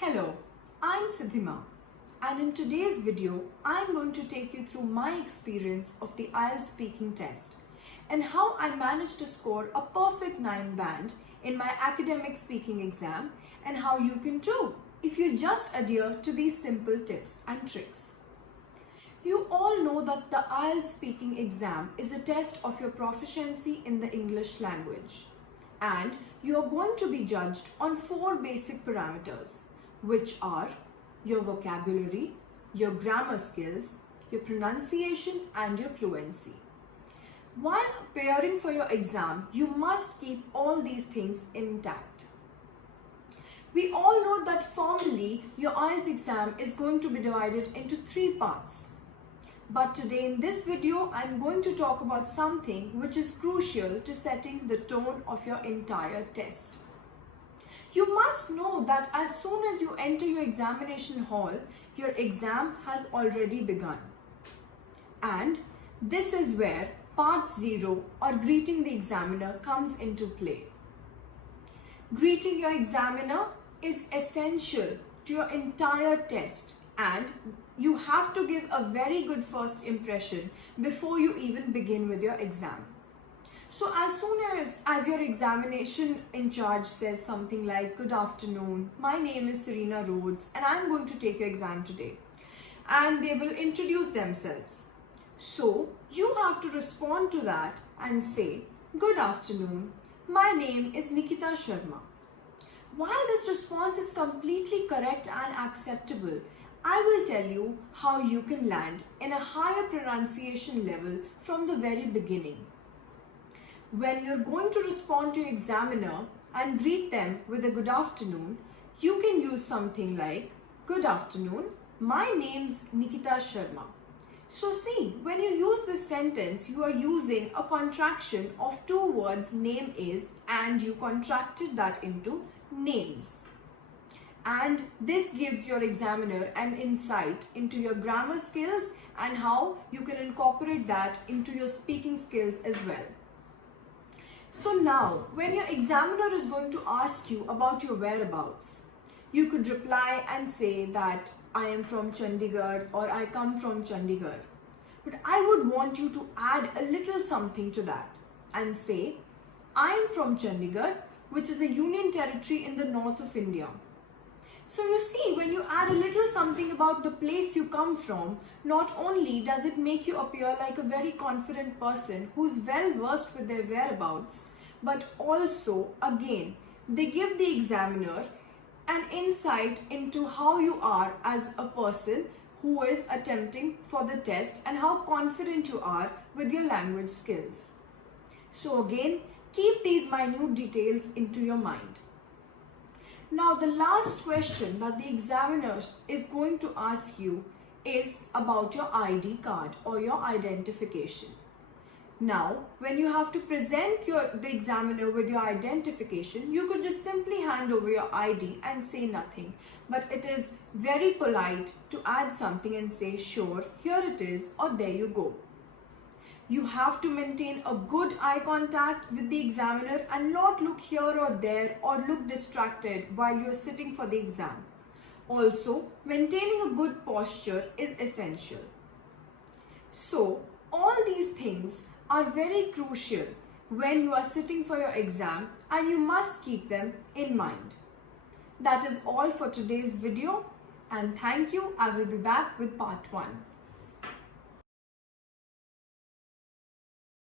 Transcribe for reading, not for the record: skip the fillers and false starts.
Hello, I'm Siddhima, and in today's video, I'm going to take you through my experience of the IELTS speaking test and how I managed to score a perfect 9 band in my academic speaking exam, and how you can too if you just adhere to these simple tips and tricks. You all know that the IELTS speaking exam is a test of your proficiency in the English language, and you are going to be judged on 4 basic parameters, which are your vocabulary, your grammar skills, your pronunciation and your fluency. While preparing for your exam, you must keep all these things intact. We all know that formally your IELTS exam is going to be divided into 3 parts. But today in this video, I'm going to talk about something which is crucial to setting the tone of your entire test. You must know that as soon as you enter your examination hall, your exam has already begun. And this is where part 0 or greeting the examiner comes into play. Greeting your examiner is essential to your entire test, and you have to give a very good first impression before you even begin with your exam. So as soon as your examination in charge says something like, "Good afternoon, my name is Serena Rhodes and I'm going to take your exam today," and they will introduce themselves. So you have to respond to that and say, "Good afternoon, my name is Nikita Sharma." While this response is completely correct and acceptable, I will tell you how you can land in a higher pronunciation level from the very beginning. When you're going to respond to your examiner and greet them with a good afternoon, you can use something like, "Good afternoon, my name's Nikita Sharma." So see, when you use this sentence, you are using a contraction of 2 words, name is, and you contracted that into names. And this gives your examiner an insight into your grammar skills and how you can incorporate that into your speaking skills as well. So now, when your examiner is going to ask you about your whereabouts, you could reply and say that I am from Chandigarh or I come from Chandigarh. But I would want you to add a little something to that and say, I am from Chandigarh, which is a union territory in the north of India. So you see, when you add a little something about the place you come from, not only does it make you appear like a very confident person who's well versed with their whereabouts, but also, again, they give the examiner an insight into how you are as a person who is attempting for the test and how confident you are with your language skills. So again, keep these minute details into your mind. Now, the last question that the examiner is going to ask you is about your ID card or your identification. Now, when you have to present the examiner with your identification, you could just simply hand over your ID and say nothing. But it is very polite to add something and say, "Sure, here it is," or "There you go." You have to maintain a good eye contact with the examiner and not look here or there or look distracted while you are sitting for the exam. Also, maintaining a good posture is essential. So, all these things are very crucial when you are sitting for your exam, and you must keep them in mind. That is all for today's video, and thank you. I will be back with part 1.